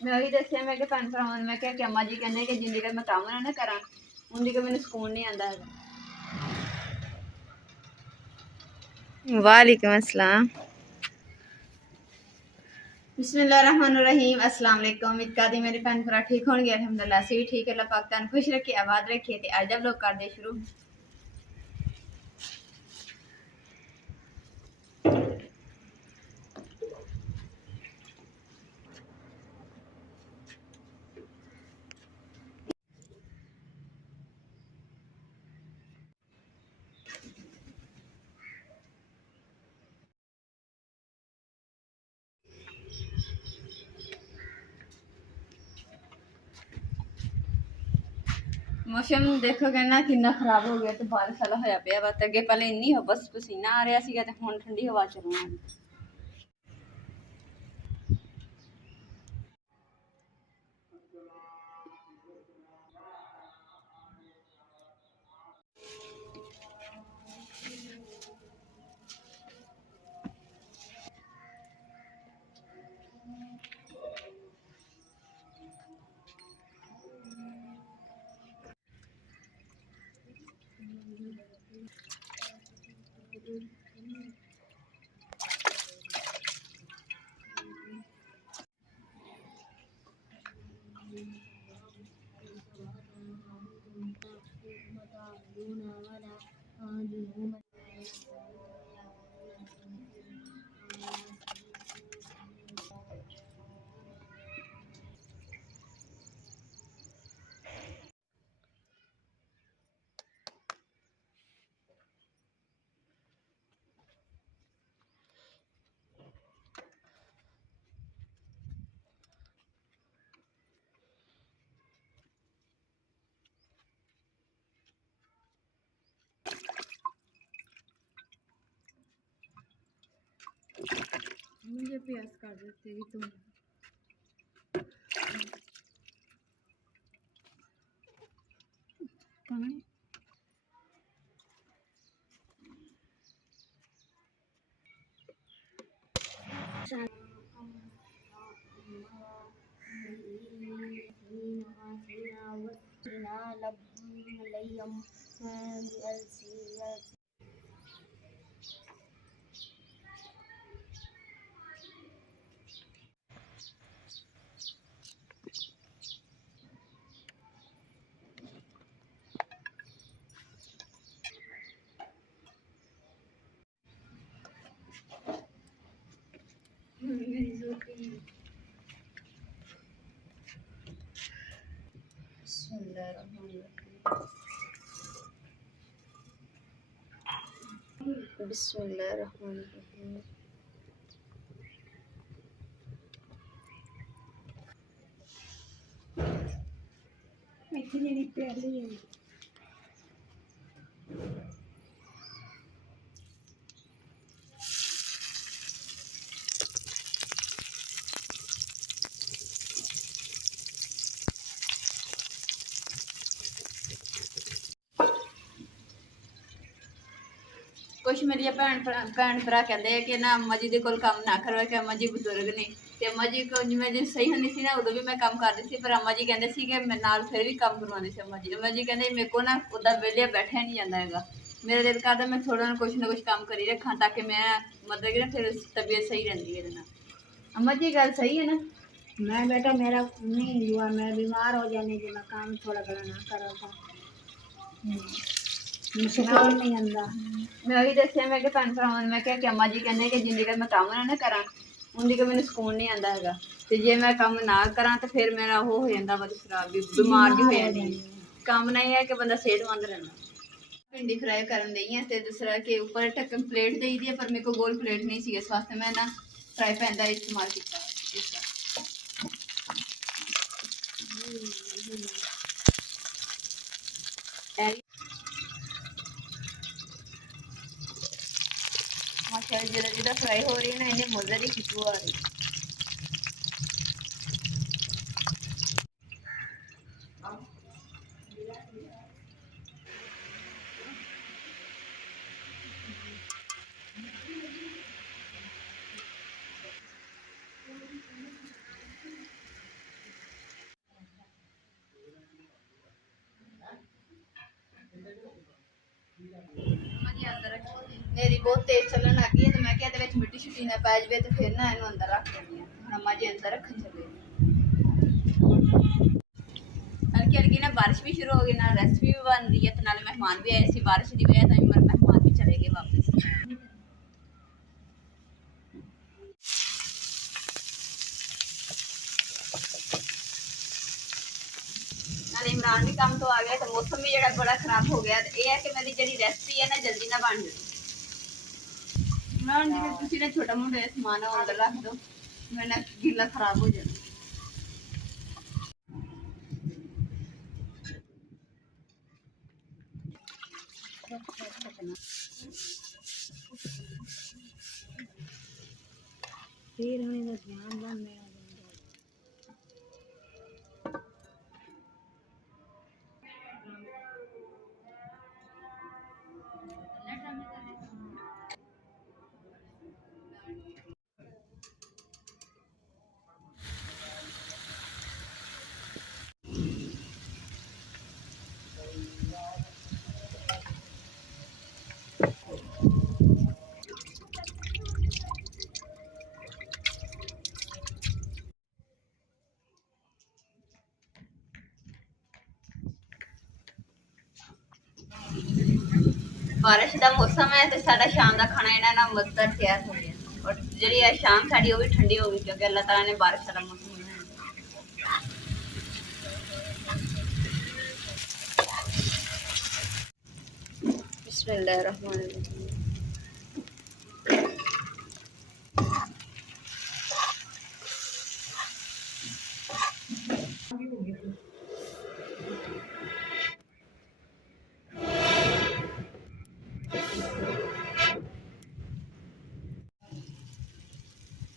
मैं वही दसिया मैं भैन भरावां मैं कि अम्मा जी कहते कि जिंनी देर मैं काम ना करा उन्नी देर मैंने सुकून नहीं आता है। वालेकुम अस्सलाम। बिस्मिल्लाहिर्रहमानिर्रहीम। अस्सलाम वालेकुम। उम्मीद करदी मेरे भैन भरा ठीक होंगे। अल्हम्दुलिल्लाह असीं भी ठीक है। अल्लाह पाक तुहानूं खुश रखे आबाद रखे। ते अज हम लोग करदे शुरू मौसम देखोगे ना कितना खराब हो गया। तो बारिश वाला होया पिया वा। अगे पहले इन्नी बस पसीना आ रहा सीगा ते हुण ठंडी हवा चलना। मुझे प्यास कर देते तुम बिस्मिल्लाहिर्रहमानिर्रहीम। इतनी प्यारी है। कुछ मेरी भैन भरा कहते कि ना अम्मा जी के कोल काम ना करो कि अम्मा जी बजुर्ग ने। ते अम्मा जी को जिवें जी सही होंदी सी ना उदों भी मैं काम करदी सी पर अम्मा जी कहते सी कि मैं नाल फिर भी काम करवाते सी। अम्मा जी कहते मेरे को ना उदा वेले बैठा नहीं जाता है। मेरा दिल करता मैं थोड़ा ना कुछ काम करी रखा ताकि मैं मतलब कि ना फिर तबीयत सही रहती है। अम्मा जी गल सही है ना। मैं बेटा मेरा नहीं हुआ मैं बीमार हो जाने के मैं काम थोड़ा बड़ा ना करा था सुकून नहीं आंदा। मैं वही दसिया मैं भैन भरावां मैं कि अम्मा जी कहते कि जिन्नी देर मैं काम ना करा उन्नी देर मैंने सुकून नहीं आता है। तो जे मैं काम ना करा तो फिर मेरा वो हो जाता वा दूसरा बीमार जी हो जाती। काम ना है कि बंदा सेहतमंद रहना। भिंडी फ्राई करन दई है ते दूसरा के ऊपर ढक्कन प्लेट दई दी है पर मेरे को गोल प्लेट नहीं सी इस वास्ते मैं ना फ्राई पैन का इस्तेमाल किया। माशाल्लाह जिदा फ्राई हो रही है ना इन्हें मज़े की खुशबू आ रही। ਮੇਰੀ ਬਹੁਤ ਤੇਜ਼ ਚੱਲਣ ਲੱਗ ਗਈ ਹੈ ਤੇ ਮੈਂ ਕਿਹਾ ਇਹਦੇ ਵਿੱਚ ਮਿੱਟੀ ਛਿੱਟੀ ਨਾ ਪੈ ਜਾਵੇ ਤੇ ਫਿਰ ਨਾ ਇਹਨੂੰ ਅੰਦਰ ਰੱਖ ਦਿੰਦੀ ਹਾਂ। ਹੁਣ ਅੰਮਾ ਜੀ ਅੰਦਰ ਰੱਖਣ ਚੱਲੇ ਹਲਕੀ ਹਲਕੀ ਨਾ ਬਾਰਿਸ਼ ਵੀ ਸ਼ੁਰੂ ਹੋ ਗਈ, ਨਾਲ ਰੈਸਪੀ ਵੀ ਬਣ ਰਹੀ ਹੈ ਤੇ ਨਾਲੇ ਮਹਿਮਾਨ ਵੀ ਆਏ ਸੀ। ਬਾਰਿਸ਼ ਦੀ ਵਜ੍ਹਾ ਤੋਂ ਮਹਿਮਾਨ ਵੀ ਚਲੇ ਗਏ ਵਾਪਸ। ਨਾਲੇ ਇਮਰਾਨ ਵੀ ਕੰਮ ਤੋਂ ਆ ਗਿਆ ਤੇ ਮੌਸਮ ਵੀ ਜਿਹੜਾ ਬੜਾ ਖਰਾਬ ਹੋ ਗਿਆ ਤੇ ਇਹ ਹੈ ਕਿ ਮੇਰੀ ਜਿਹੜੀ ਰੈਸਪੀ ਹੈ ਨਾ ਜਲਦੀ ਨਾ ਬਣ ਜਾਵੇ। ਇਮਰਾਨ ਜੀ ਤੁਸੀਂ ਨਾ ਛੋਟਾ ਮੋਟਾ ਸਮਾਨ ਅੰਦਰ ਰੱਖ ਦਿਓ, ਮੇਰਾ ਗਿੱਲਾ ਖਰਾਬ ਹੋ ਜਾਣਾ। फिर हमें तो ध्यान रखना है। ਬਾਰਿਸ਼ ਦਾ ਮੌਸਮ ਹੈ ਤੇ ਸਾਡਾ ਸ਼ਾਮ ਦਾ ਖਾਣਾ ਇਹਨਾਂ ਨਾਲ ਮਜ਼ੇਦਾਰ ਤਿਆਰ ਹੋ ਗਿਆ ਔਰ ਜਿਹੜੀ ਇਹ ਸ਼ਾਮ ਸਾਡੀ ਉਹ ਵੀ ਠੰਡੀ ਹੋ ਗਈ ਕਿਉਂਕਿ ਅੱਲਾਹ ਤਾਲਾ ਨੇ ਬਾਰਿਸ਼ ਦਾ ਮੌਸਮ ਬਣਾਇਆ। ਬਿਸਮਿल्लाहिर्रहमानिर्रहीम।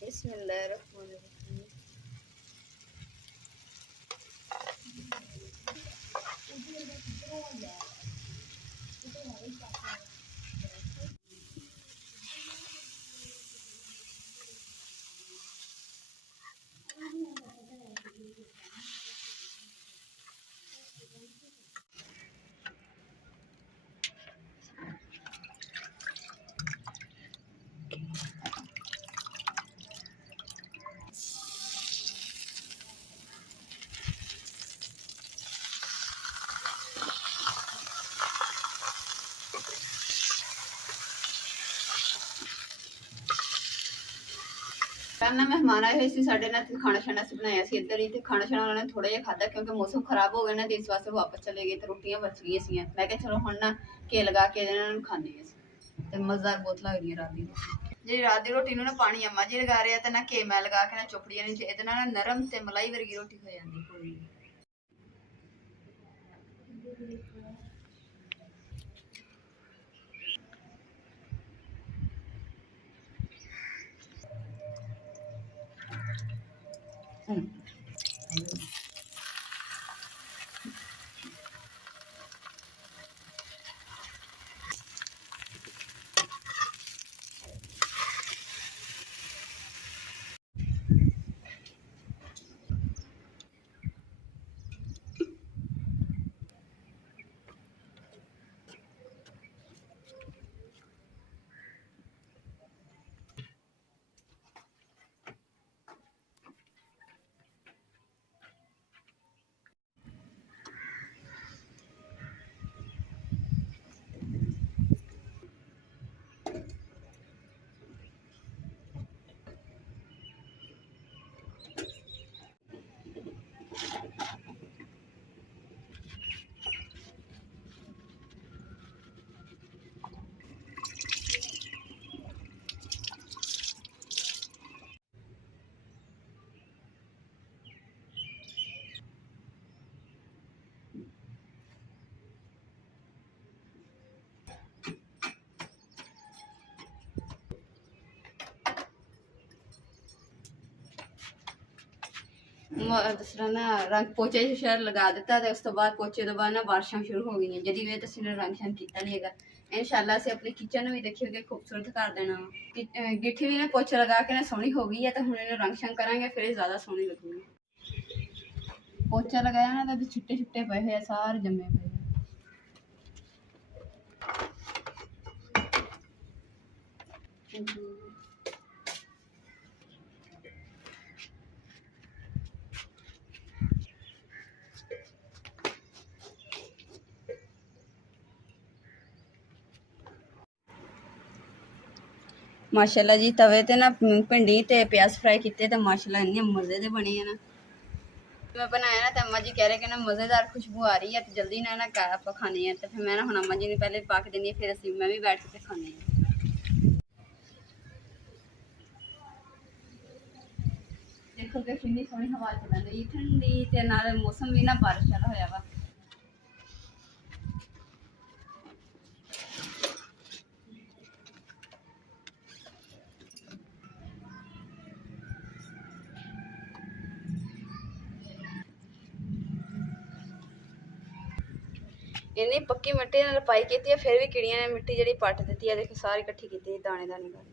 बिस्मिल्लाहिर्रहमानिर्रहीम। ਕੱਲ੍ਹ ਨਾ ਮਹਿਮਾਨ ਆਏ ਹੋਏ ਸੀ ਸਾਡੇ ਨਾਲ ਤੇ ਖਾਣਾ ਛਾਣਾ ਅਸੀਂ ਬਣਾਇਆ ਸੀ ਇੱਧਰ ਹੀ ਤੇ ਖਾਣਾ ਛਾਣਾ ਉਹਨਾਂ ਨੇ ਥੋੜਾ ਜਿਹਾ ਖਾਧਾ ਕਿਉਂਕਿ ਮੌਸਮ ਖਰਾਬ ਹੋ ਗਿਆ ਨਾ ਤੇ ਇਸ ਵਾਸਤੇ ਵਾਪਸ ਚਲੇ ਗਏ ਤੇ ਰੋਟੀਆਂ ਬਚ ਗਈਆਂ ਸੀ। ਮੈਂ ਕਿਹਾ ਚਲੋ ਹੁਣ ਨਾ ਘੇ ਲਗਾ ਕੇ ਇਹਨਾਂ ਨੂੰ ਖਾਂਦੇ ਹਾਂ ਤੇ ਮਜ਼ੇਦਾਰ ਬਹੁਤ ਲੱਗਦੀ ਹੈ ਰਾਤ ਦੀ ਰੋਟੀ। ਜਿਹੜੀ ਰਾਤ ਦੀ ਰੋਟੀ ਨੂੰ ਨਾ ਪਾਣੀ ਅੰਮਾ ਜੀ ਲਗਾ ਰਿਹਾ ਤੇ ਨਾ ਘੇ ਮੈਂ ਲਗਾ ਕੇ ਨਾ ਚੁਪੜੀਆਂ ਨਹੀਂ ਤੇ ਇਹਦੇ ਨਾਲ ਨਰਮ ਤੇ ਮਲਾਈ ਵਰਗੀ ਰੋਟੀ ਹੋ ਜਾਂਦੀ ਕੋਈ। ਦੂਸਰਾ ਨਾ ਰੰਗ ਪੋਚੇ ਸ਼ਹਿਰ ਲਗਾ ਦਿੱਤਾ ਤੇ ਉਸ ਤੋਂ ਬਾਅਦ ਪੋਚੇ ਤੋਂ ਬਾਅਦ ਨਾ ਬਾਰਿਸ਼ਾਂ ਸ਼ੁਰੂ ਹੋ ਗਈਆਂ ਜਦੀ ਵੇ ਤੁਸੀਂ ਨੇ ਰੰਗ ਸ਼ੰਗ ਕੀਤਾ ਨਹੀਂ ਹੈਗਾ। ਇਨਸ਼ਾਅੱਲਾ ਅਸੀਂ ਆਪਣੀ ਕਿਚਨ ਨੂੰ ਵੀ ਦੇਖੀਏ ਖੂਬਸੂਰਤ ਕਰ ਦੇਣਾ। ਗਿੱਠੀ ਵੀ ਨਾ ਪੋਚਾ ਲਗਾ ਕੇ ਨਾ ਸੋਹਣੀ ਹੋ ਗਈ ਹੈ ਤਾਂ ਹੁਣ ਇਹਨੂੰ ਰੰਗ ਸ਼ੰਗ ਕਰਾਂਗੇ ਫਿਰ ਇਹ ਜ਼ਿਆਦਾ ਸੋਹਣੀ ਲੱਗੂਗੀ। ਪੋਚਾ ਲਗਾਇਆ ਨਾ ਤਾਂ ਛਿੱਟੇ ਛਿੱਟੇ ਪਏ ਹੋਏ ਸਾਰੇ ਜੰਮੇ ਪਏ। ਮਾਸ਼ਾਅੱਲਾ ਜੀ ਤਵੇ ਤੇ ਨਾ ਭਿੰਡੀ ਤੇ ਪਿਆਜ਼ ਫਰਾਈ ਕੀਤੇ ਤੇ ਮਾਸ਼ਾਅੱਲਾ ਇੰਨੇ ਮਜ਼ੇ ਦੇ ਬਣੇ ਆ ਨਾ। मैं बनाया ना तो अम्मा जी कह रहे कि ना मज़ेदार खुशबू आ रही है तो जल्दी ना ना आप खाने हैं तो फिर मैं ना हम अम्मा जी ने पहले पा के देनी है फिर असी मैं भी बैठ के खाने हैं। देखो कि कितनी सोहनी हवा चलन रही ठंडी ते नाल मौसम भी ना बारिश वाला होया वा। इन्नी पक्की मिट्टी नाल पाई की है फिर भी कीड़ियां ने मिट्टी जी पट दी है। देखो सारी इकट्ठी की दाने दाने कर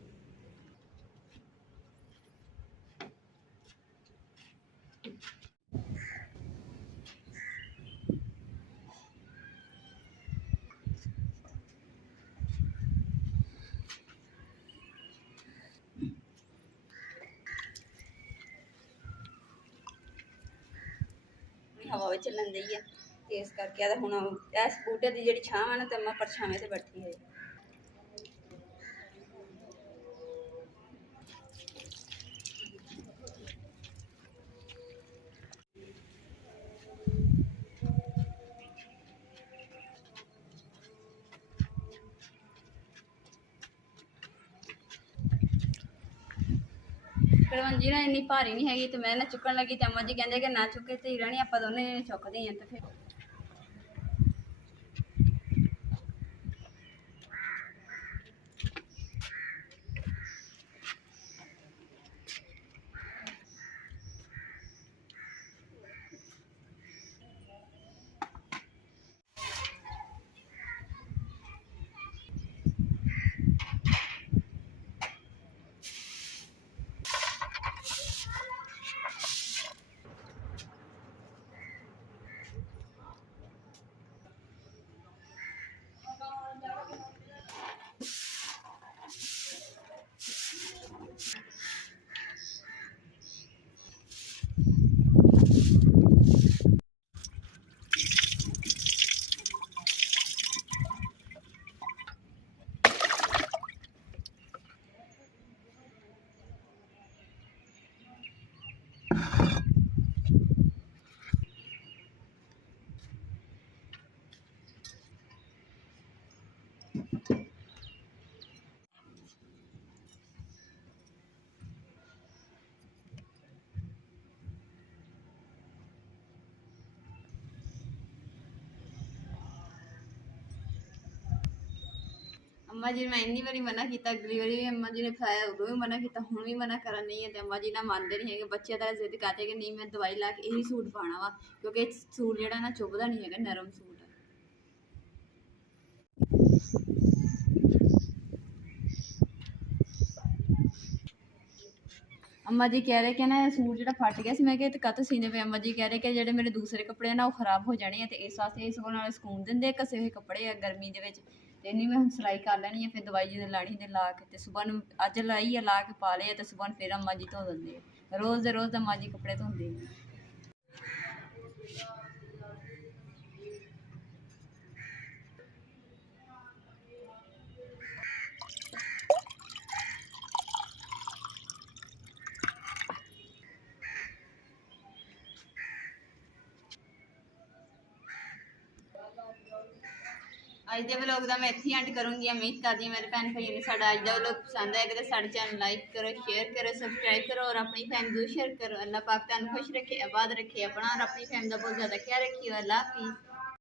हवा भी चलन दी है इस करके हुण इस बूटे की जी छां है ना तो मैं परछावें से बैठी है। कड़वंजी ना इन्नी भारी नहीं हैगी तो मैं ना चुकन लगी तो अम्मा जी कहते कि ना चुके तो रानी आप दोनों जने चुकते हैं तो फिर अम्मा जी ने मैं इन्नी बारी मना किया अगली बारी भी अम्मा जी ने खाया उदों भी मना किया हुण भी मना करन नहीं है तो अम्मा जी ना मानते नहीं है। बच्चे तो जिद करते कि नहीं मैं दवाई ला के यही सूट पाना वा क्योंकि सूट जो ना चुभदा नहीं है नरम सूट है। अम्मा जी कह रहे कि ना सूट जो फट गया मैं कत सीने पे अम्मा जी कह रहे कि जो मेरे दूसरे कपड़े ना वो खराब हो जाने तो इस वास्ते इस को सुकून देंगे घसे हुए कपड़े आ गर्मी के इन्नी मैं सिलाई कर लैनी है फिर दवाई जो लानी तो ला के सुबह अज लाई है ला के पा ले तो सुबह फिर अम्मा जी धो देंगे रोज़ दे रोज़ अम्मा जी कपड़े धोंदे। अज के व्लॉग का मैं इत्थे ही एंड करूँगी। उम्मीद करती हूँ मेरे भैन भाइयों ने साडा अज का व्लॉग पसंद आएगा तो साडे चैनल लाइक करो शेयर करो सबसक्राइब करो और अपनी फैमिली शेयर करो। अल्लाह पाक तुहानू खुश रखे आबाद रखे अपना और अपनी फैमिली का बहुत ज़्यादा ख्याल रखिए। अल्लाह हाफिज़।